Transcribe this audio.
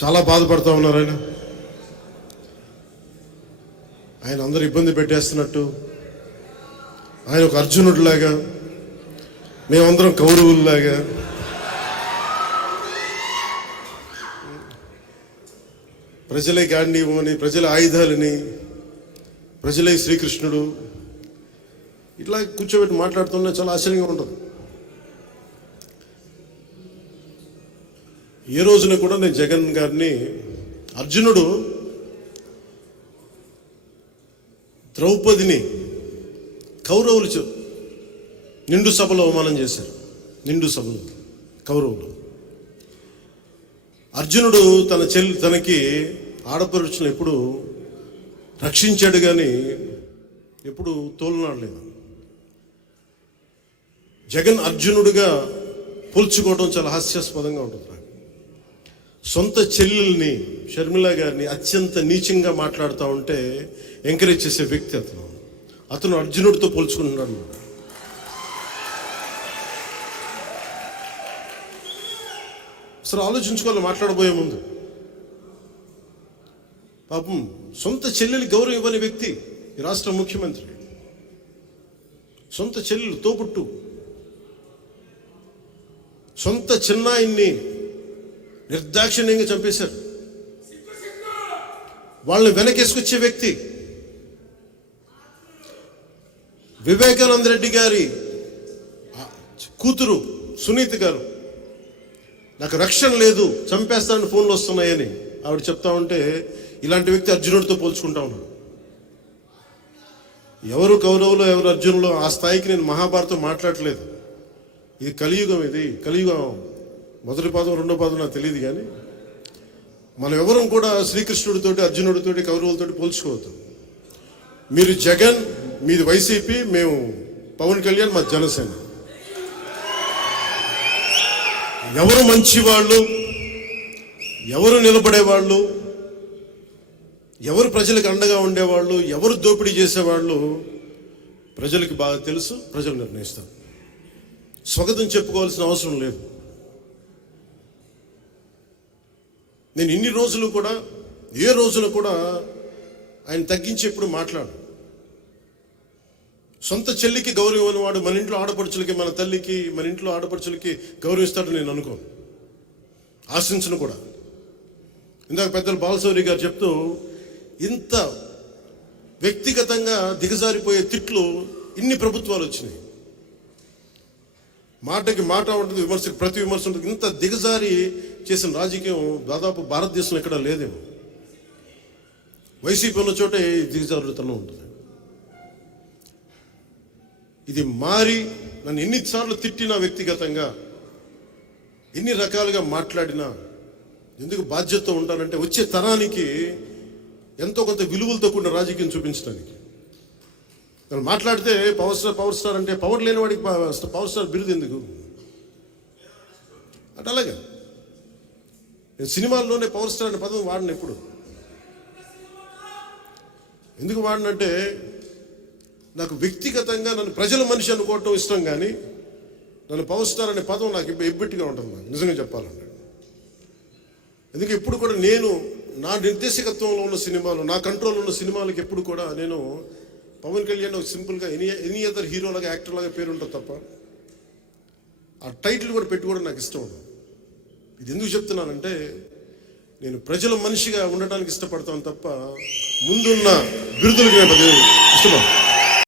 చాలా బాధపడుతూ ఉన్నారు. ఆయన అందరు ఇబ్బంది పెట్టేస్తున్నట్టు, ఆయన ఒక అర్జునుడిలాగా, మేమందరం కౌరవుల్లాగా. ప్రజలే గాంధీవని, ప్రజల ఆయుధాలని, ప్రజలే శ్రీకృష్ణుడు, ఇట్లా కూర్చోబెట్టి మాట్లాడుతున్నా చాలా ఆశ్చర్యంగా ఉంటుంది. ఏ రోజున కూడా నేను జగన్ గారిని, అర్జునుడు ద్రౌపదిని కౌరవులు నిండు సభలో అవమానం చేశారు. నిండు సభలో కౌరవులు. అర్జునుడు తనకి ఆడపడుచును ఎప్పుడు రక్షించాడు, కానీ ఎప్పుడు తోలునాడలేదు. జగన్ అర్జునుడిగా పోల్చుకోవడం చాలా హాస్యాస్పదంగా ఉంటుంది. సొంత చెల్లెల్ని, షర్మిల గారిని అత్యంత నీచంగా మాట్లాడుతూ ఉంటే ఎంకరేజ్ చేసే వ్యక్తి అతను అర్జునుడితో పోల్చుకుంటున్నాడు. అసలు ఆలోచించుకోవాలి మాట్లాడబోయే ముందు. పాపం సొంత చెల్లెలి గౌరవం ఇవ్వని వ్యక్తి ఈ రాష్ట్ర ముఖ్యమంత్రి. సొంత చెల్లెలు, తోబుట్టు, సొంత చిన్నాయిన్ని నిర్దాక్షిణ్యంగా చంపేశారు. వాళ్ళని వెనకేసుకొచ్చే వ్యక్తి. వివేకానంద రెడ్డి గారి కూతురు సునీత గారు, నాకు రక్షణ లేదు, చంపేస్తానని ఫోన్లు వస్తున్నాయని ఆవిడ చెప్తా ఉంటే, ఇలాంటి వ్యక్తి అర్జునుడితో పోల్చుకుంటా ఉన్నాడు. ఎవరు కౌరవులు ఎవరు అర్జునులు ఆ స్థాయికి నేను మహాభారతం మాట్లాడలేదు. ఇది కలియుగం. ఇది కలియుగం. మొదటి పాదం రెండో పాదం నాకు తెలియదు, కానీ మనం ఎవరం కూడా శ్రీకృష్ణుడితోటి, అర్జునుడితోటి, కౌరవులతోటి పోల్చుకోవద్దు. మీరు జగన్, మీది వైసీపీ, మేము పవన్ కళ్యాణ్, మా జనసేన. ఎవరు మంచివాళ్ళు, ఎవరు నిలబడేవాళ్ళు, ఎవరు ప్రజలకు అండగా ఉండేవాళ్ళు, ఎవరు దోపిడీ చేసేవాళ్ళు ప్రజలకి బాగా తెలుసు. ప్రజలు నిర్ణయిస్తారు. స్వాగతం చెప్పుకోవాల్సిన అవసరం లేదు. నేను ఇన్ని రోజులు కూడా, ఏ రోజున కూడా ఆయన తగ్గించి ఎప్పుడు మాట్లాడు. సొంత చెల్లికి గౌరవం అనేవాడు మన ఇంట్లో ఆడపడుచులకి, మన తల్లికి, మన ఇంట్లో ఆడపడుచులకి గౌరవిస్తాడని నేను అనుకోను, ఆశించను కూడా. ఇందాక పెద్దలు బాలశౌరి గారు చెప్తూ, ఇంత వ్యక్తిగతంగా దిగజారిపోయే తిట్లు ఇన్ని ప్రభుత్వాలు వచ్చినాయి. మాటకి మాట ఉంటుంది, విమర్శకి ప్రతి విమర్శ ఉంటుంది. ఇంత దిగజారి చేసిన రాజకీయం దాదాపు భారతదేశంలో ఎక్కడా లేదేమో. వైసీపీ ఉన్న చోటే దిగజారుతనం ఉంటుంది. ఇది మారి నన్ను ఎన్నిసార్లు తిట్టినా, వ్యక్తిగతంగా ఎన్ని రకాలుగా మాట్లాడినా, ఎందుకు బాధ్యతతో ఉంటానంటే వచ్చే తరానికి ఎంతో కొంత విలువలతో కూడిన రాజకీయం చూపించడానికి. నేను మాట్లాడితే పవర్ స్టార్ అంటే పవర్ లేని వాడికి పవర్ స్టార్ బిరుదు ఎందుకు? అంటే అలాగే నేను సినిమాల్లోనే పవర్ స్టార్ అనే పదం వాడిన. ఎప్పుడు ఎందుకు వాడినంటే, నాకు వ్యక్తిగతంగా నన్ను ప్రజల మనిషి అనుకోవటం ఇష్టం, కానీ నన్ను పవర్ స్టార్ అనే పదం నాకు ఎబ్బెట్టిగా ఉంటుంది. నాకు నిజంగా చెప్పాలంటే, ఎందుకంటే ఎప్పుడు కూడా నేను నా నిర్దేశకత్వంలో ఉన్న సినిమాలు, నా కంట్రోల్లో ఉన్న సినిమాలకు ఎప్పుడు కూడా నేను పవన్ కళ్యాణ్ ఒక సింపుల్గా ఎనీ అదర్ హీరోలాగా, యాక్టర్లాగా పేరు ఉంటుంది తప్ప ఆ టైటిల్ కూడా పెట్టుకోవడం నాకు ఇష్టం ఉండదు. ఇది ఎందుకు చెప్తున్నానంటే, నేను ప్రజల మనిషిగా ఉండటానికి ఇష్టపడతాను తప్ప ముందున్న బిరుదులకి నేను ఇష్టపడతాను.